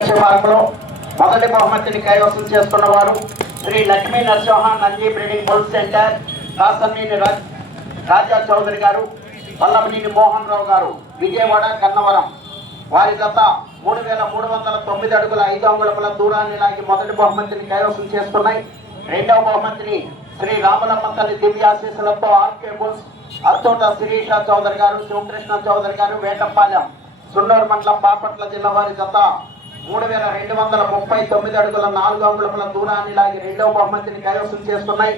మొదటి బహుమతిని కైవసం చేసుకున్నవారు Shri Lakshmi Narasimha Nandi breeding bull centre, Kasamneni Raja Chowdary garu, Vallabhaneni Mohan Rao గారు, విజయవాడ గన్నవరం. వారి గత 3309 అడుగుల 5 అంగుళముల దూరాన్ని లాగి మొదటి బహుమతిని కైవసం చేసుకున్నాయి. రెండవ బహుమతిని శ్రీ రామలమ్మ తల్లి దివ్యాశీస్సులతో ఆర్కే బుల్స్, అత్తోట శిరీష చౌదరి గారు, శివకృష్ణ చౌదరి గారు, వేటపాలెం, సున్నూరు మండలం, బాపట్ల జిల్లా వారి గత 3239 అడుగుల 4 అంగుళముల దూరాన్ని లాగి రెండవ బహుమతిని కైవసం చేసుకున్నాయి.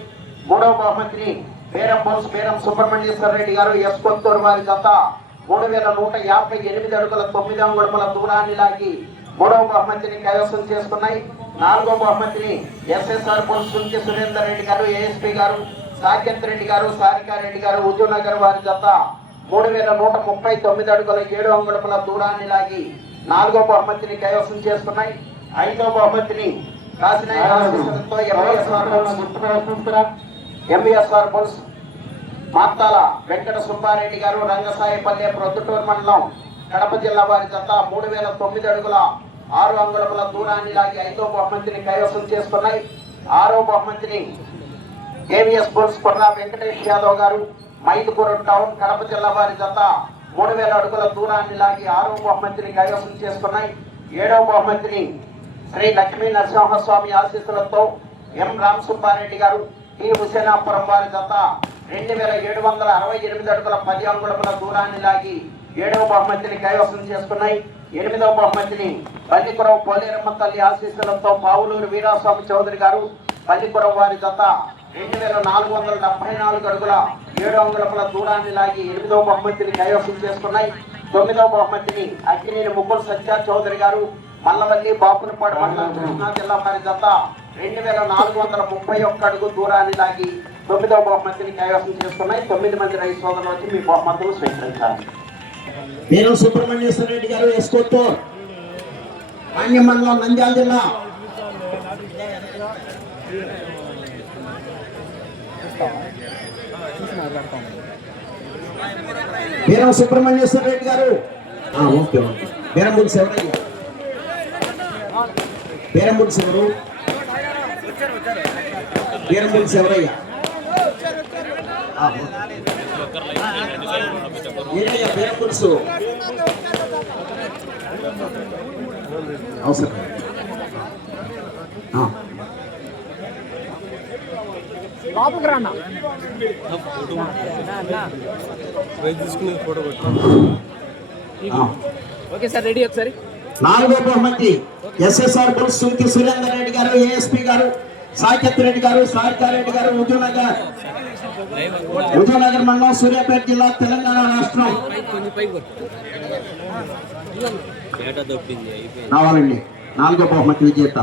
మూడవ బహుమతిని బేరం బోస్ బేరం సుబ్రహ్మణ్యేశ్వర రెడ్డి గారు, ఎస్ కొత్తూరు వారి గత 3158 అడుగుల 9 అంగుళముల దూరాన్ని లాగి మూడవ బహుమతిని కైవసం చేసుకున్నాయి. నాలుగవ బహుమతిని ఎస్ఎస్ఆర్ బోస్ సుంకి సురేందర్ రెడ్డి గారు, ఏఎస్పీ గారు, సాకేత్ రెడ్డి గారు, సారికారెడ్డి గారు, హుజూర్నగర్ వారి గత 3139 అడుగుల 7 అంగుళముల దూరాన్ని లాగి నాలుగో బహుమతిని కైవసం చేసుకున్నాయి. ఐదో బహుమతిని ఎంబీఎస్ఆర్ బుల్స్ మాతాల వెంకట సుబ్బారెడ్డి గారు, రంగసాయిపల్లె, ప్రొద్దుటూరు మండలం, కడప జిల్లా వారి గత 3009 అడుగుల 6 అంగుళముల దూరాన్ని లాగి ఐదో బహుమతిని కైవసం చేసుకున్నాయి. ఆరో బహుమతిని కేవీఎస్ బుల్స్ కొర్రా వెంకటేష్ యాదవ్ గారు, మైదుకూరు టౌన్, కడప జిల్లా వారి గత 3000 అడుగుల దూరాన్ని లాగి ఆరో బహుమతిని కైవసం చేసుకున్నాయి. ఏడవ బహుమతిని శ్రీ లక్ష్మీ నరసింహస్వామి ఆశీస్సులతో ఎం రామసుబ్బారెడ్డి గారు, టి హుసేనాపురం వారి గత 2768 అడుగుల 10 అంగుళముల దూరాన్ని లాగి ఏడవ బహుమతిని కైవసం చేసుకున్నాయి. ఎనిమిదవ బహుమతిని పల్లికురవ పోలేరమ్మ తల్లి ఆశీస్సులతో పావులూరు వీరాస్వామి చౌదరి గారు, పల్లికురవ వారి గత 2474 అడుగుల 7 అంగుళముల దూరాన్ని లాగి ఎనిమిదవ బహుమతిని కైవసం చేసుకున్నాయి. తొమ్మిదవ బహుమతిని అక్కినేని ముగ్గురు సత్య చౌదరి గారు, మల్లవల్లి, బాపులపాడు మండలం, కృష్ణా జిల్లా వారి గత 2431 అడుగు దూరాన్ని లాగి తొమ్మిదవ బహుమతిని కైవసం చేసుకున్నాయి. 9 మంది రైతు సోదరులు వచ్చి మీ బహుమతులు స్వీకరించాలి. నేను సుబ్రహ్మణ్యేశ్వర రెడ్డి గారు, ఎస్కోతో, మాన్యం మండలం, నంద్యాల జిల్లా. బీరం సుబ్రహ్మణ్యేశ్వర రెడ్డి గారు, ఓకే ఓకే. బీరంబుడి శివరయ్య, బీరంబుడి శివరు, బీరంబుడి శివరయ్య, బీరంబుల్సు అవసరం. నాలుగో బహుమతి ఎస్ఎస్ఆర్ బుల్స్ సుంకి సురేందర్ రెడ్డి గారు, ఏఎస్పీ గారు, సాకేత్ రెడ్డి గారు, సారికారెడ్డి గారు, హుజూర్నగర్ మండలం, సూర్యాపేట జిల్లా, తెలంగాణ రాష్ట్రం. రావాలండి. నాలుగో బహుమతి విజేత.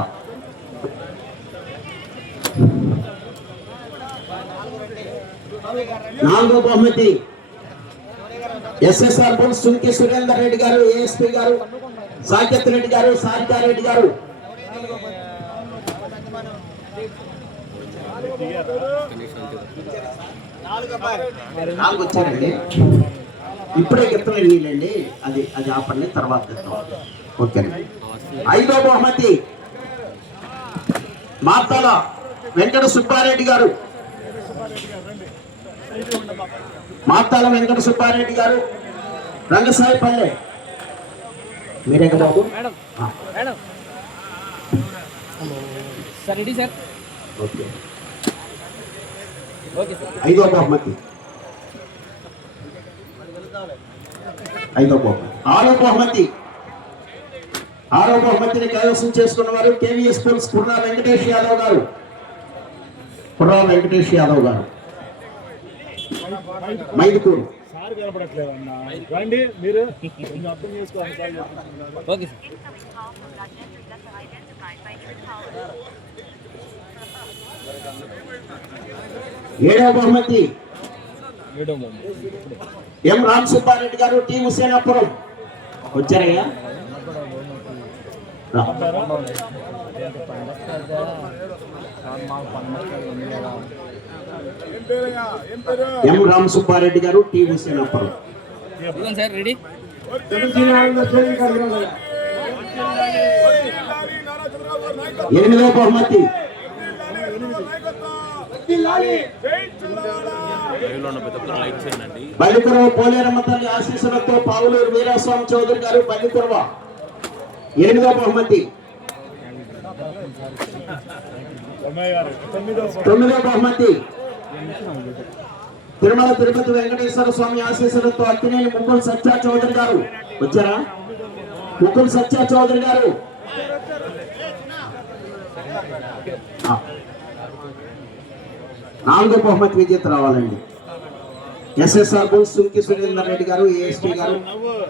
నాలుగో బహుమతి ఎస్ఎస్ఆర్ బుల్స్ సుంకి సురేందర్ రెడ్డి గారు, ఏఎస్పీ గారు, సాకేత్ రెడ్డి గారు, సారికారెడ్డి గారు. నాలుగు వచ్చారండి. ఇప్పుడే చెప్తున్నాడు వీళ్ళండి. అది ఆపండి, తర్వాత ఓకే. ఐదో బహుమతి మాతాల వెంకట సుబ్బారెడ్డి గారు, మాతాల వెంకట సుబ్బారెడ్డి గారు, రంగసాయిపల్లె. మీరే కదా బాబు? ఐదో బహుమతి. ఆరో బహుమతిని కైవసం చేసుకున్న వారు కేవీఎస్ బుల్స్ కుర్రా వెంకటేష్ యాదవ్ గారు, మైదుకూరు. ఏడవ బహుమతి ఎం రామసుబ్బారెడ్డి గారు, టి హుసేనాపురం. వచ్చారయ్యా? ఎం రామసుబ్బారెడ్డి గారు, టి హుసేనాపురం. రెడీ. 8వ బహుమతి బల్లికురవ పోలేరమ్మ తల్లి ఆశీస్సులతో పావులూరు వీరాస్వామి చౌదరి గారు బల్లికురవ 8వ బహుమతి. 9వ బహుమతి తిరుమల తిరుపతి వెంకటేశ్వర స్వామి ఆశీస్సులతో అక్కినేని ముక్కుల సత్య చౌదరి గారు వచ్చారా? ముక్కుల సత్య చౌదరి గారు 4వ బహుమతి విజేత రావాలండి. ఎస్ఎస్ఆర్ బుల్స్ సుంకి సురేందర్ రెడ్డి గారు, ఏఎస్పీ గారు,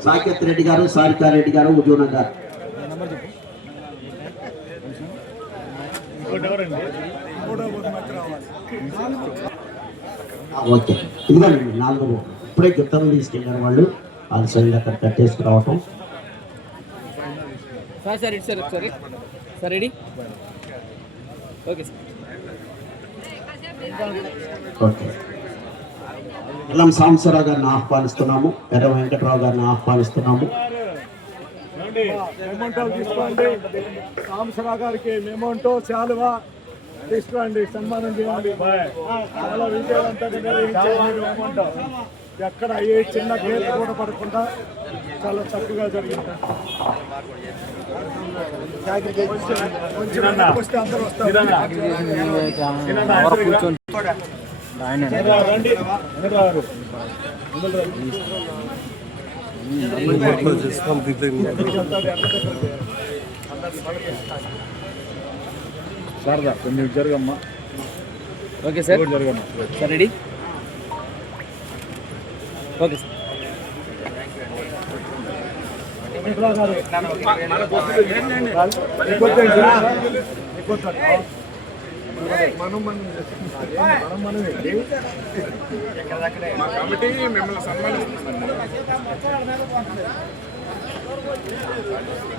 సాకేత్ రెడ్డి గారు, సారికారెడ్డి గారు, ఉద్యోగ గారు. ఓకే, ఇదిగోండి 4వ. ఇప్పుడే గిత్తలు తీసుకెళ్ళారు వాళ్ళు. ఆలస్యం అక్కడ కట్టేసుకురావటం. ఓకే, ఇల్లం సాంబశివరావు గారిని ఆహ్వానిస్తున్నాము. ఎర్ర వెంకటరావు గారిని ఆహ్వానిస్తున్నాము. సాంబశివరావు గారికి మెమోంటో శాలువా తీసుకురండి, సన్మానం చేయండి. చాలా విజయవంతంగా నిర్వహించారు మెమోంటో. ఎక్కడ ఏ చిన్న గేట్ కూడా పడకుండా చాలా చక్కగా జరిగింది. అందరూ వస్తారు. శారదా కొంచెం జరగమ్మా. ఓకే సార్, జరగమ్మా. Sir ready? Okay sir.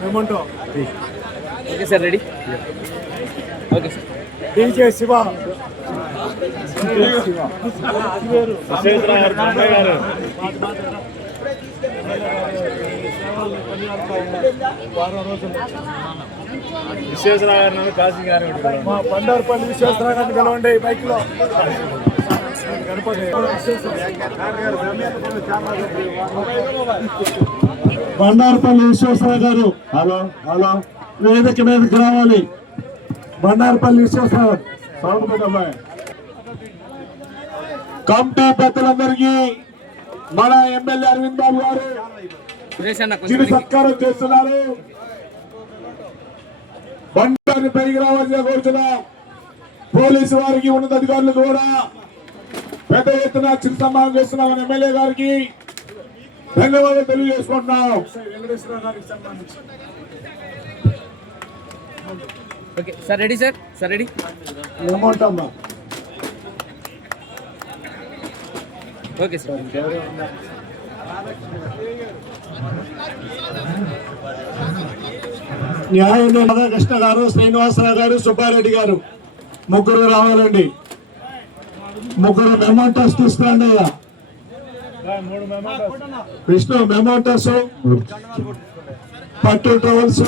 మేమంటో okay sir, ready? Okay sir. DJ Shiva Visweswararao garu, Kashi గారు, మా బండారుపల్లి విశ్వేశ్వరరావు గారిని పిలవండి బైక్ లో. బండారుపల్లి విశ్వేశ్వరరావు గారు హలో హలో వేదిక మీదకి రావాలి. బండారుపల్లి విశ్వేశ్వరరావు సౌండ్ పెట్టమ్మాయి. కమిటీ పెద్దలందరికీ మన ఎమ్మెల్యే అరవింద్ బాబు గారు చిరు సత్కారం చేస్తున్నారు. బండారు పైకి రావాల్సిన కోరుతున్నాం. పోలీసు వారికి, ఉన్నతాధికారులు కూడా పెద్ద ఎత్తున చిరు సన్మానం చేస్తున్నాం. ఎమ్మెల్యే గారికి ధన్యవాదాలు తెలియజేసుకుంటున్నాం. Okay sir, ready sir? Sir ready? ఏమంటామ్మా? Okay sir. న్యాయంలో రాధాకృష్ణ గారు, శ్రీనివాసరావు గారు, సుబ్బారెడ్డి గారు ముగ్గురు రావాలండి. ముగ్గురు మెమోంటోస్ తీసుకురండి అయ్యా. విష్ణు మెమోంటోస్, పట్టు ట్రావెల్స్,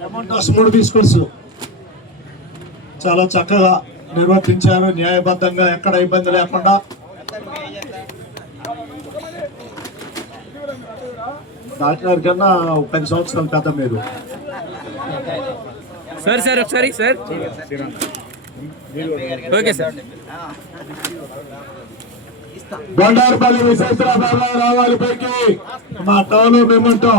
మెమోంటోస్ 3 తీసుకోవచ్చు. చాలా చక్కగా నిర్వర్తించారు, న్యాయబద్ధంగా, ఎక్కడ ఇబ్బంది లేకుండా. డాక్టర్ కన్నా 10 సంవత్సరాలు పెద్ద మీరు. సార్ సార్ ఒకసారి sir. Okay sir. Bandarupalli Visweswararao రావాలి పైకి. మా టౌన్ మేమంటో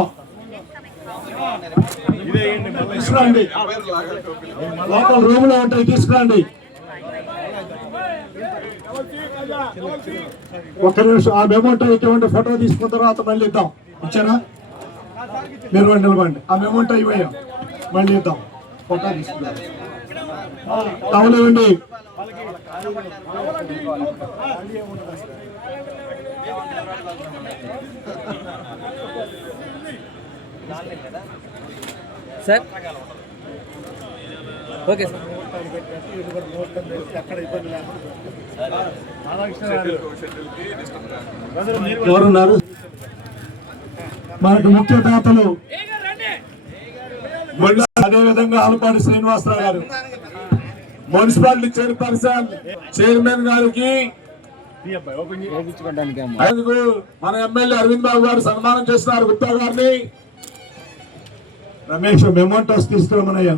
తీసుకురండి. లోపల రూమ్ లో ఉంటాయి, తీసుకురండి. ఒక్క నిమిషం ఆ మెమోంటో ఇటువంటి ఫోటో తీసుకున్న తర్వాత మళ్ళీ ఇద్దాం. ఇచ్చారా? మీరు నిలబండి. ఆ మెమోంటో ఇవ్వయా, మళ్ళీ ఇద్దాం. ఫోటో తీసుకుందాం. టౌన్ ఇవ్వండి. Sir okay sir. ముహూర్తాలు పెట్టినట్టు ఇది కూడా ముహూర్తం చేసి అక్కడ ఇబ్బంది లేకుండా రాధాకృష్ణ గారు ప్రజలు మీరు కూడా ఎవరున్నారు మనకు ముఖ్య దాతలు అదేవిధంగా ఆలపాటి శ్రీనివాసరావు గారు మున్సిపాలిటీ చైర్మన్ గారికి ఈ అబ్బాయి ఓపెన్ చేయించుకోవడానికి ఆయనకు మన ఎమ్మెల్యే అరవింద్ బాబు గారు సన్మానం చేస్తున్నారు గుప్తా గారిని. రమేష్ మెమోంటోస్ తీసుకోమనయ్యా.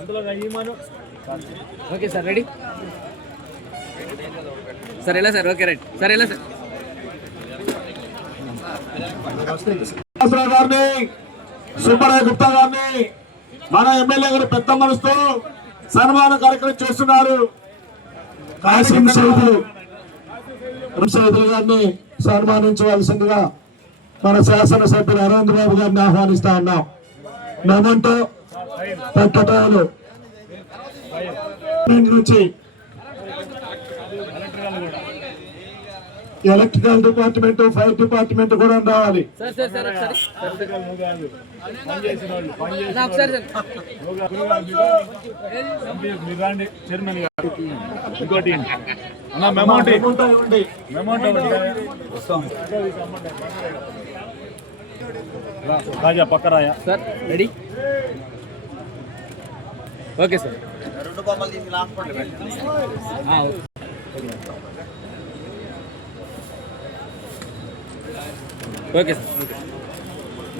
అందులో ఈమాను ఓకే సార్ రెడీ సార్ ఎలా సార్ ఓకే రైట్ సార్ ఎలా సార్ శ్రీనివాసరావు గారిని సుబ్బరాయ గుప్తా గారిని మన ఎమ్మెల్యే గారు పెద్ద మనసుతో సన్మాన కార్యక్రమం చేస్తున్నారు. కాసిం సైదులు గారిని సన్మానించవలసిందిగా మన శాసనసభ్యులు అరవింద్ బాబు గారిని ఆహ్వానిస్తా ఉన్నాం. మెమంటో పెట్టటాలు నుంచి ఎలక్ట్రికల్ డిపార్ట్మెంట్, ఫైర్ డిపార్ట్మెంట్ కూడా రావాలి. సార్ సార్ సార్ ఒకసారి నువ్వు కాదు పనిచేసిన వాళ్ళు నా ఒకసారి సార్ మీరు రాండి చైర్మన్ గారు ఇంకోటి అన్న మెమోంటి రాజా పక్క రాయా sir ready okay sir okay sir